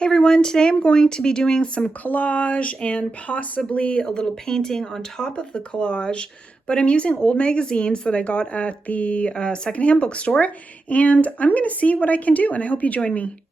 Hey everyone, today I'm going to be doing some collage and possibly a little painting on top of the collage, but I'm using old magazines that I got at the secondhand bookstore, and I'm going to see what I can do, and I hope you join me.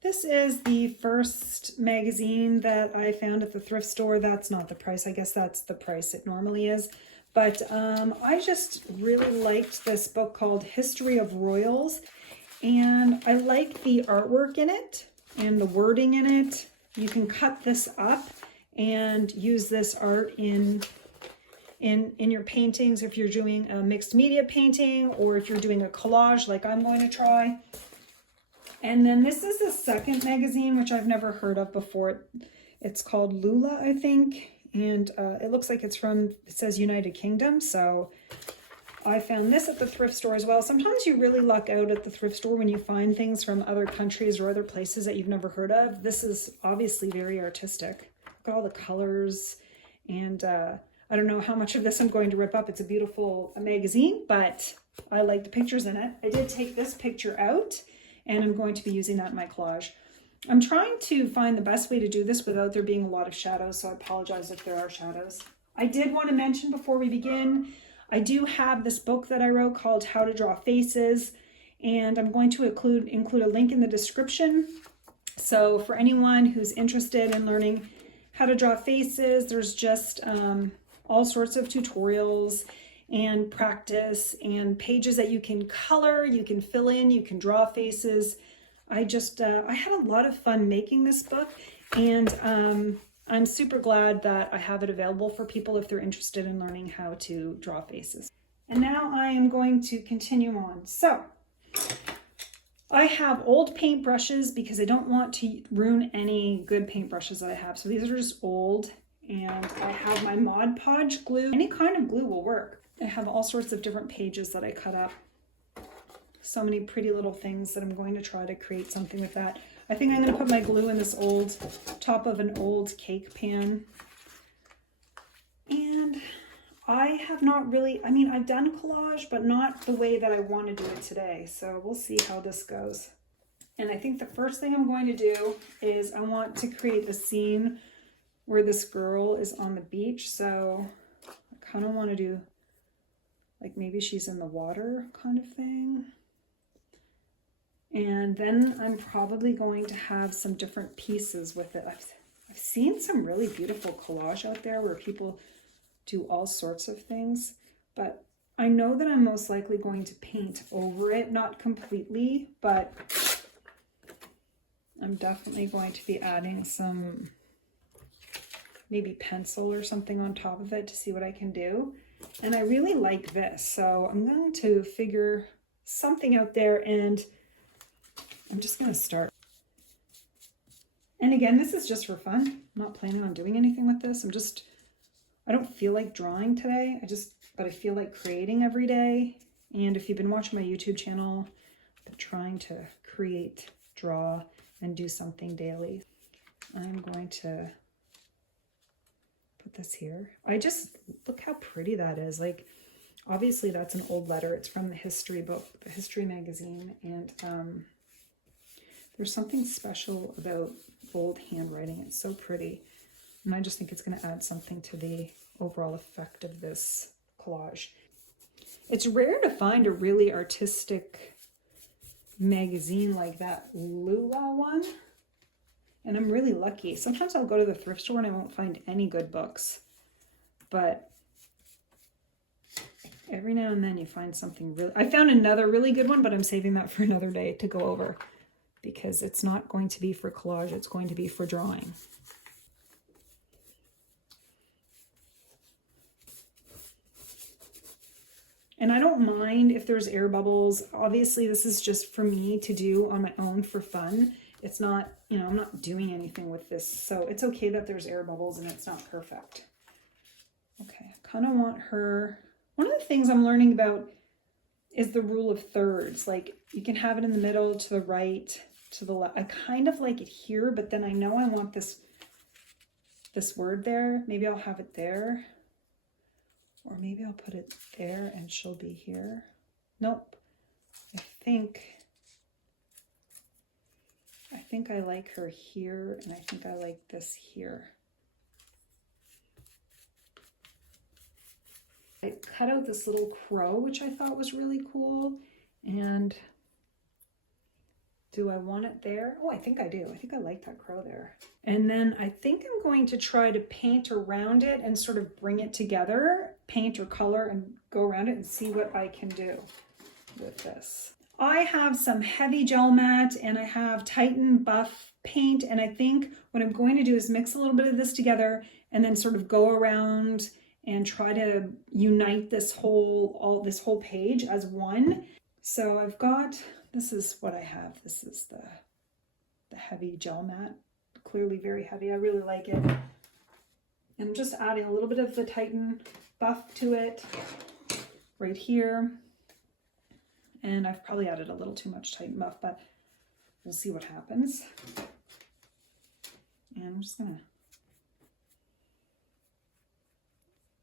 This is the first magazine that I found at the thrift store. That's not the price. I guess that's the price it normally is. But I just really liked this book called History of Royals. And I like the artwork in it and the wording in it. You can cut this up and use this art in your paintings if you're doing a mixed media painting or if you're doing a collage like I'm going to try. And then this is the second magazine, which I've never heard of before. It's called Lula, I think. And it looks like it says United Kingdom. So I found this at the thrift store as well. Sometimes you really luck out at the thrift store when you find things from other countries or other places that you've never heard of. This is obviously very artistic. Look at all the colors. And I don't know how much of this I'm going to rip up. It's a beautiful magazine, but I like the pictures in it. I did take this picture out, and I'm going to be using that in my collage. I'm trying to find the best way to do this without there being a lot of shadows, so I apologize if there are shadows. I did want to mention before we begin, I do have this book that I wrote called How to Draw Faces, and I'm going to include a link in the description. So for anyone who's interested in learning how to draw faces, there's just all sorts of tutorials and practice and pages that you can color, you can fill in, you can draw faces. I had a lot of fun making this book, and I'm super glad that I have it available for people if they're interested in learning how to draw faces. And now I am going to continue on. So I have old paintbrushes because I don't want to ruin any good paintbrushes that I have. So these are just old, and I have my Mod Podge glue. Any kind of glue will work. I have all sorts of different pages that I cut up. So many pretty little things that I'm going to try to create something with that. I think I'm going to put my glue in this top of an old cake pan. And I have not really, I've done collage, but not the way that I want to do it today. So we'll see how this goes. And I think the first thing I'm going to do is I want to create the scene where this girl is on the beach. So I kind of want to do like maybe she's in the water kind of thing. And then I'm probably going to have some different pieces with it. I've seen some really beautiful collage out there where people do all sorts of things, but I know that I'm most likely going to paint over it, not completely, but I'm definitely going to be adding some maybe pencil or something on top of it to see what I can do. And I really like this, so I'm going to figure something out there, and I'm just going to start. And again, this is just for fun. I'm not planning on doing anything with this. I don't feel like drawing today. But I feel like creating every day. And if you've been watching my YouTube channel, I've been trying to create, draw, and do something daily. I'm going to put this here. Look how pretty that is. Like, obviously that's an old letter. It's from the history book, the history magazine. And there's something special about old handwriting. It's so pretty. And I just think it's going to add something to the overall effect of this collage. It's rare to find a really artistic magazine like that Lula one. And I'm really lucky. Sometimes I'll go to the thrift store and I won't find any good books. But every now and then you find something really... I found another really good one, but I'm saving that for another day to go over, because it's not going to be for collage, it's going to be for drawing. And I don't mind if there's air bubbles. Obviously, this is just for me to do on my own for fun. It's not, I'm not doing anything with this, so it's okay that there's air bubbles and it's not perfect. Okay, I kind of want her... One of the things I'm learning about is the rule of thirds. Like, you can have it in the middle, to the right, to the left. I kind of like it here, but then I know I want this word there. Maybe I'll have it there. Or maybe I'll put it there and she'll be here. Nope. I think think I like her here, and I think I like this here. I cut out this little crow, which I thought was really cool. And do I want it there? Oh, I think I do. I think I like that crow there. And then I think I'm going to try to paint around it and sort of bring it together, paint or color and go around it and see what I can do with this. I have some heavy gel matte and I have Titan Buff paint, and I think what I'm going to do is mix a little bit of this together and then sort of go around and try to unite this whole page as one. So I've got, this is what I have. This is the heavy gel matte, clearly very heavy. I really like it. And I'm just adding a little bit of the Titan Buff to it right here. And I've probably added a little too much Titan Buff, but we'll see what happens. And I'm just gonna,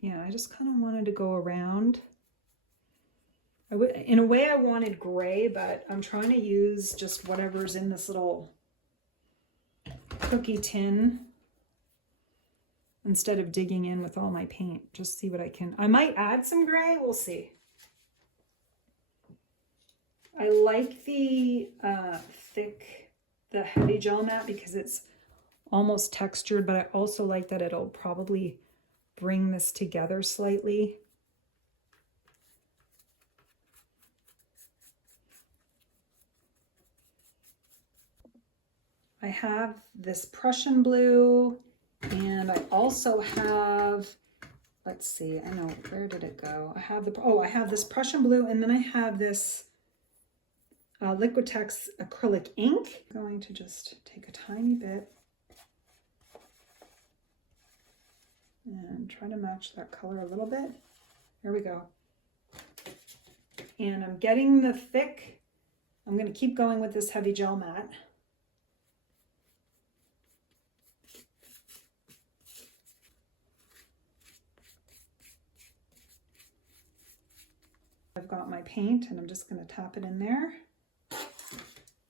yeah, I just kind of wanted to go around. In a way I wanted gray, but I'm trying to use just whatever's in this little cookie tin instead of digging in with all my paint. Just see what I can. I might add some gray, we'll see. I like the the heavy gel matte because it's almost textured, but I also like that it'll probably bring this together slightly. I have this Prussian blue, and I also have, let's see, I know, where did it go? I have I have this Prussian blue, and then I have this Liquitex acrylic ink. I'm going to just take a tiny bit and try to match that color a little bit. There we go. And I'm getting the thick, I'm going to keep going with this heavy gel matte. I've got my paint and I'm just going to tap it in there.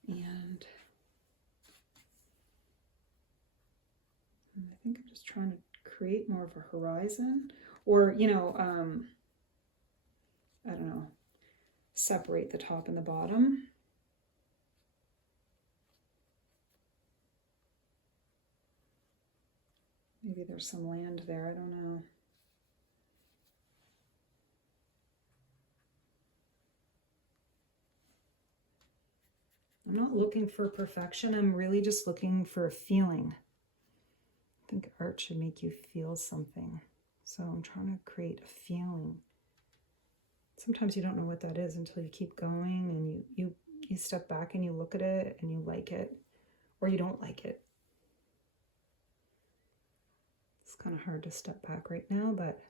And I think I'm just trying to create more of a horizon, or, you know, I don't know, separate the top and the bottom. Maybe there's some land there, I don't know. I'm not looking for perfection, I'm really just looking for a feeling. I think art should make you feel something. So I'm trying to create a feeling. Sometimes you don't know what that is until you keep going and you step back and you look at it and you like it, or you don't like it. It's kind of hard to step back right now, but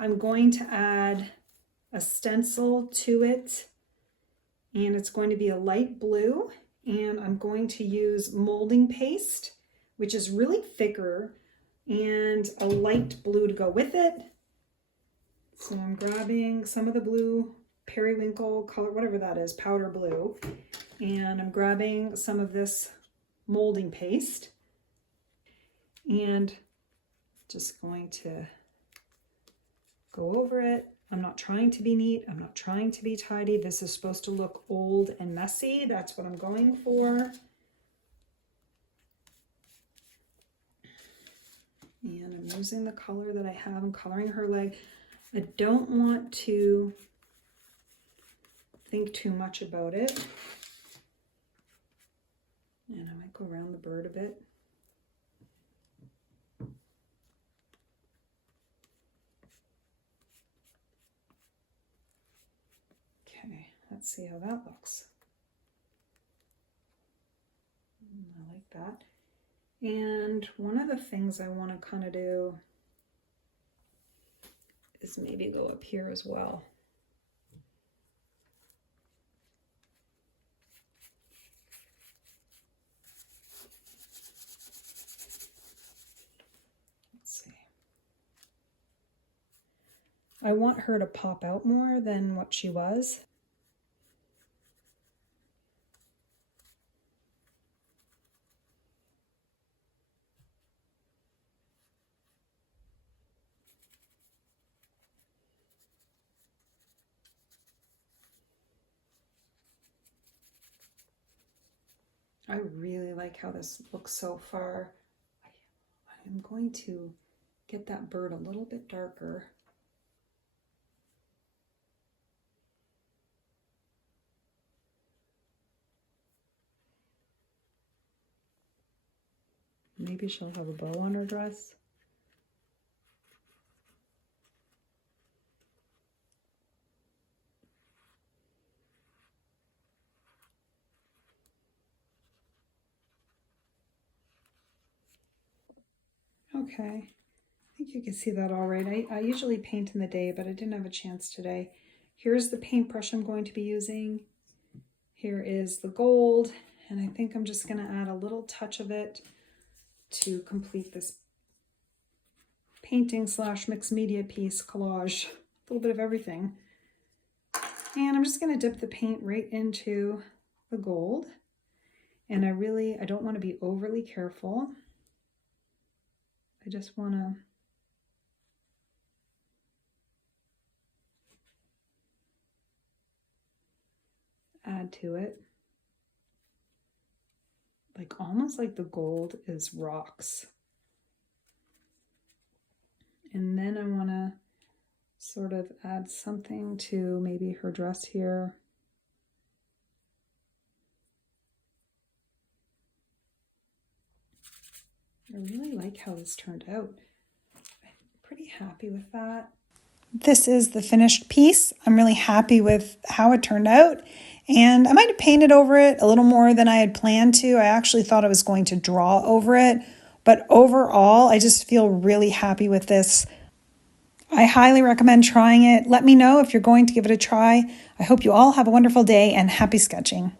I'm going to add a stencil to it, and it's going to be a light blue, and I'm going to use molding paste, which is really thicker, and a light blue to go with it. So I'm grabbing some of the blue periwinkle color, whatever that is, powder blue, and I'm grabbing some of this molding paste and just going to go over it. I'm not trying to be neat. I'm not trying to be tidy. This is supposed to look old and messy. That's what I'm going for. And I'm using the color that I have. I'm coloring her leg. I don't want to think too much about it. And I might go around the bird a bit. Okay, let's see how that looks. I like that. And one of the things I want to kind of do is maybe go up here as well. Let's see. I want her to pop out more than what she was. I really like how this looks so far. I'm going to get that bird a little bit darker. Maybe she'll have a bow on her dress. Okay, I think you can see that all right. I usually paint in the day, but I didn't have a chance today. Here's the paintbrush I'm going to be using. Here is the gold, and I think I'm just going to add a little touch of it to complete this painting / mixed media piece collage. A little bit of everything. And I'm just going to dip the paint right into the gold. And I don't want to be overly careful. I just want to add to it. Like almost like the gold is rocks. And then I want to sort of add something to maybe her dress here. I really like how this turned out. I'm pretty happy with that. This is the finished piece. I'm really happy with how it turned out. And I might have painted over it a little more than I had planned to. I actually thought I was going to draw over it. But overall, I just feel really happy with this. I highly recommend trying it. Let me know if you're going to give it a try. I hope you all have a wonderful day and happy sketching.